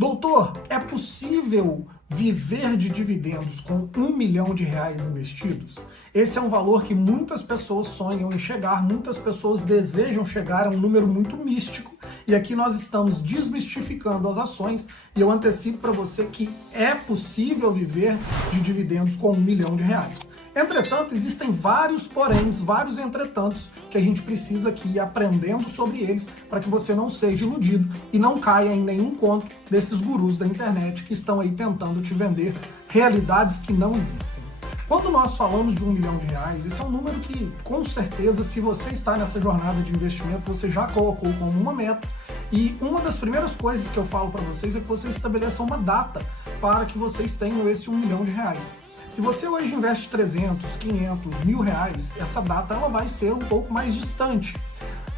Doutor, é possível viver de dividendos com R$ 1 milhão investidos? Esse é um valor que muitas pessoas sonham em chegar, muitas pessoas desejam chegar, é um número muito místico, e aqui nós estamos desmistificando as ações, e eu antecipo para você que é possível viver de dividendos com R$ 1 milhão. Entretanto, existem vários poréns, vários entretantos, que a gente precisa aqui ir aprendendo sobre eles para que você não seja iludido e não caia em nenhum conto desses gurus da internet que estão aí tentando te vender realidades que não existem. Quando nós falamos de R$ 1 milhão, esse é um número que, com certeza, se você está nessa jornada de investimento, você já colocou como uma meta. E uma das primeiras coisas que eu falo para vocês é que você estabeleça uma data para que vocês tenham esse R$ 1 milhão. Se você hoje investe 300, 500, R$ 1.000, essa data ela vai ser um pouco mais distante.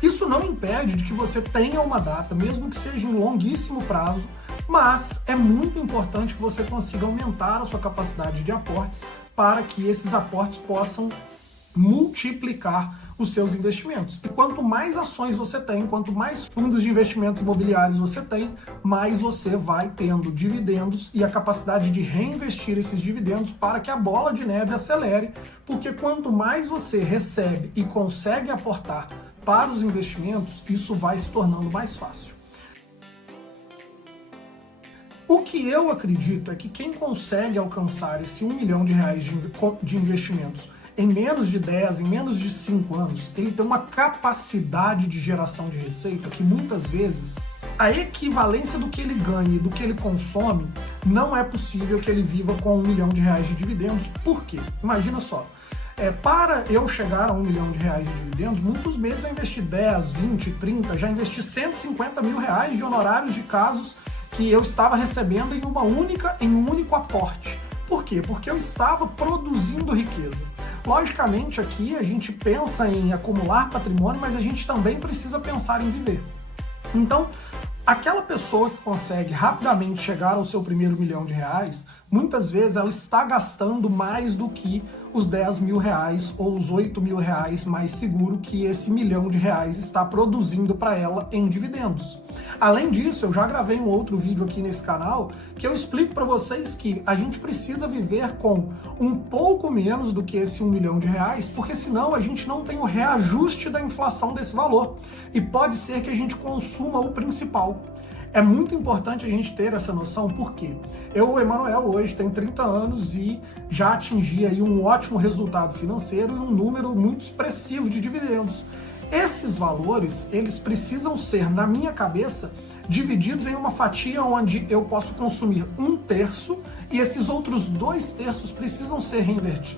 Isso não impede de que você tenha uma data, mesmo que seja em longuíssimo prazo, mas é muito importante que você consiga aumentar a sua capacidade de aportes para que esses aportes possam multiplicar os seus investimentos. E quanto mais ações você tem, quanto mais fundos de investimentos imobiliários você tem, mais você vai tendo dividendos e a capacidade de reinvestir esses dividendos para que a bola de neve acelere, porque quanto mais você recebe e consegue aportar para os investimentos, isso vai se tornando mais fácil. O que eu acredito é que quem consegue alcançar esse R$ 1 milhão de investimentos em menos de 10, em menos de 5 anos, ele tem uma capacidade de geração de receita que muitas vezes a equivalência do que ele ganha e do que ele consome não é possível que ele viva com R$ 1 milhão de dividendos. Por quê? Imagina só, para eu chegar a R$ 1 milhão de dividendos, muitos meses eu investi 10, 20, 30, já investi R$150 mil de honorários de casos que eu estava recebendo em um único aporte. Por quê? Porque eu estava produzindo riqueza. Logicamente, aqui a gente pensa em acumular patrimônio, mas a gente também precisa pensar em viver. Então, aquela pessoa que consegue rapidamente chegar ao seu primeiro R$ 1 milhão, muitas vezes ela está gastando mais do que os R$ 10 mil ou os R$ 8 mil mais seguro que esse R$ 1 milhão está produzindo para ela em dividendos. Além disso, eu já gravei um outro vídeo aqui nesse canal que eu explico para vocês que a gente precisa viver com um pouco menos do que esse R$ 1 milhão, porque senão a gente não tem o reajuste da inflação desse valor e pode ser que a gente consuma o principal. É muito importante a gente ter essa noção, porque eu, Emanuel, hoje tenho 30 anos e já atingi aí um ótimo resultado financeiro e um número muito expressivo de dividendos. Esses valores, eles precisam ser, na minha cabeça, divididos em uma fatia onde eu posso consumir 1/3 e esses outros 2/3 precisam ser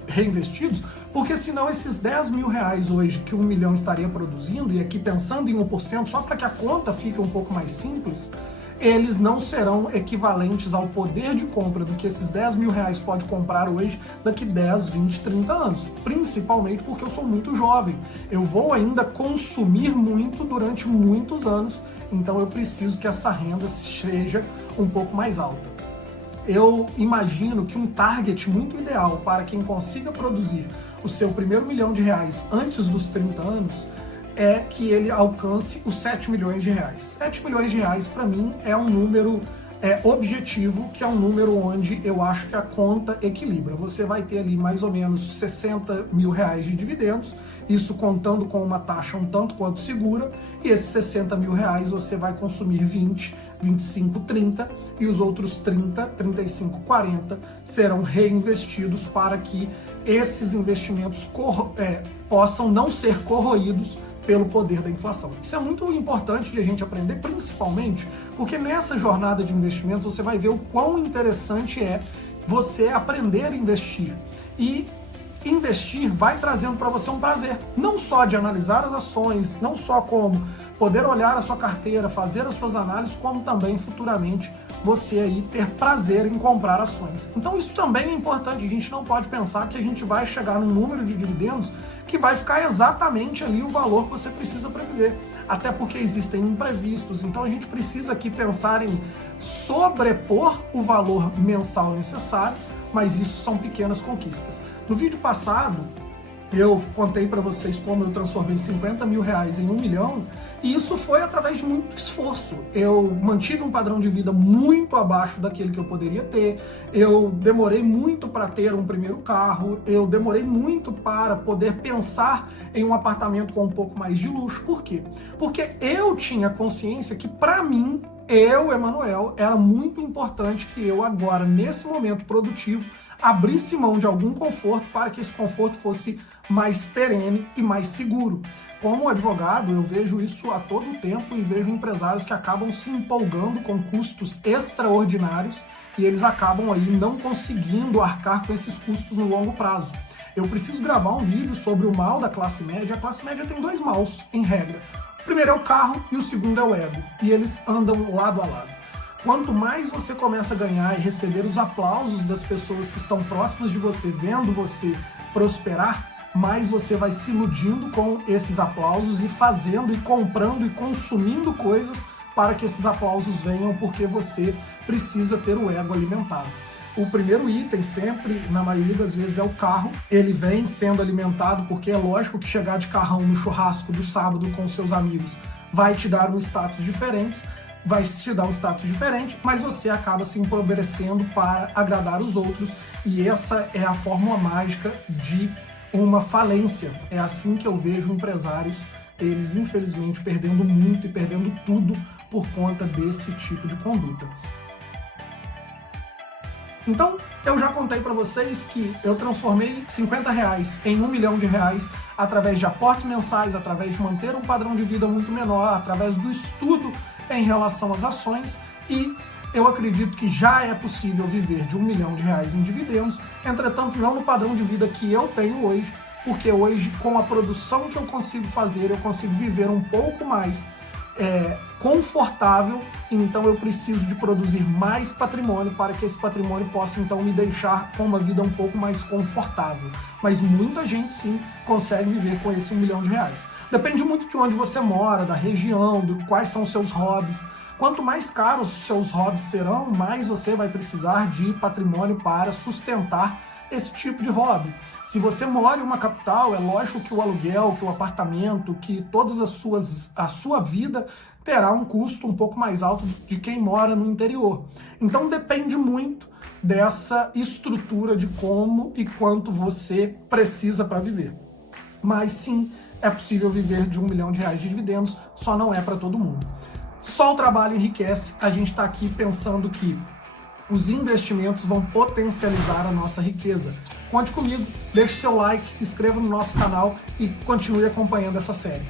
reinvestidos, porque senão esses R$ 10 mil hoje que R$ 1 milhão estaria produzindo, e aqui pensando em 1%, só para que a conta fique um pouco mais simples, eles não serão equivalentes ao poder de compra do que esses R$ 10 mil pode comprar hoje daqui 10, 20, 30 anos. Principalmente porque eu sou muito jovem. Eu vou ainda consumir muito durante muitos anos, então eu preciso que essa renda seja um pouco mais alta. Eu imagino que um target muito ideal para quem consiga produzir o seu primeiro R$ 1 milhão antes dos 30 anos é que ele alcance os R$ 7 milhões. R$ 7 milhões para mim é um número objetivo, que é um número onde eu acho que a conta equilibra. Você vai ter ali mais ou menos R$ 60 mil de dividendos, isso contando com uma taxa um tanto quanto segura, e esses R$ 60 mil você vai consumir 20, 25, 30, e os outros 30, 35, 40 serão reinvestidos para que esses investimentos possam não ser corroídos pelo poder da inflação. Isso é muito importante de a gente aprender, principalmente porque nessa jornada de investimentos você vai ver o quão interessante é você aprender a investir. E investir vai trazendo para você um prazer, não só de analisar as ações, não só como poder olhar a sua carteira, fazer as suas análises, como também futuramente você aí ter prazer em comprar ações. Então isso também é importante, a gente não pode pensar que a gente vai chegar num número de dividendos que vai ficar exatamente ali o valor que você precisa para viver, até porque existem imprevistos, então a gente precisa aqui pensar em sobrepor o valor mensal necessário, mas isso são pequenas conquistas. No vídeo passado, Eu contei para vocês como eu transformei 50 mil reais em 1 milhão, e isso foi através de muito esforço. Eu mantive um padrão de vida muito abaixo daquele que eu poderia ter, eu demorei muito para ter um primeiro carro, eu demorei muito para poder pensar em um apartamento com um pouco mais de luxo. Por quê? Porque eu tinha consciência que, para mim, Emanuel, era muito importante que eu agora, nesse momento produtivo, abrisse mão de algum conforto para que esse conforto fosse mais perene e mais seguro. Como advogado, eu vejo isso a todo tempo e vejo empresários que acabam se empolgando com custos extraordinários e eles acabam aí não conseguindo arcar com esses custos no longo prazo. Eu preciso gravar um vídeo sobre o mal da classe média. A classe média tem dois maus, em regra. O primeiro é o carro e o segundo é o ego, e eles andam lado a lado. Quanto mais você começa a ganhar e receber os aplausos das pessoas que estão próximas de você, vendo você prosperar, mais você vai se iludindo com esses aplausos e fazendo e comprando e consumindo coisas para que esses aplausos venham, porque você precisa ter o ego alimentado. O primeiro item sempre, na maioria das vezes, é o carro. Ele vem sendo alimentado porque é lógico que chegar de carrão no churrasco do sábado com seus amigos vai te dar um status diferente, mas você acaba se empobrecendo para agradar os outros, e essa é a fórmula mágica de uma falência. É assim que eu vejo empresários, eles infelizmente perdendo muito e perdendo tudo por conta desse tipo de conduta. Então, eu já contei para vocês que eu transformei 50 reais em 1 milhão de reais através de aportes mensais, através de manter um padrão de vida muito menor, através do estudo em relação às ações, e eu acredito que já é possível viver de 1 milhão de reais em dividendos, entretanto não no padrão de vida que eu tenho hoje, porque hoje, com a produção que eu consigo fazer, eu consigo viver um pouco mais confortável, então eu preciso de produzir mais patrimônio para que esse patrimônio possa então me deixar com uma vida um pouco mais confortável. Mas muita gente sim consegue viver com esse 1 milhão de reais. Depende muito de onde você mora, da região, quais são os seus hobbies. Quanto mais caros os seus hobbies serão, mais você vai precisar de patrimônio para sustentar esse tipo de hobby. Se você mora em uma capital, é lógico que o aluguel, que o apartamento, que todas a sua vida terá um custo um pouco mais alto de quem mora no interior. Então depende muito dessa estrutura de como e quanto você precisa para viver. Mas sim, é possível viver de 1 milhão de reais de dividendos, só não é para todo mundo. Só o trabalho enriquece. A gente está aqui pensando que os investimentos vão potencializar a nossa riqueza. Conte comigo, deixe seu like, se inscreva no nosso canal e continue acompanhando essa série.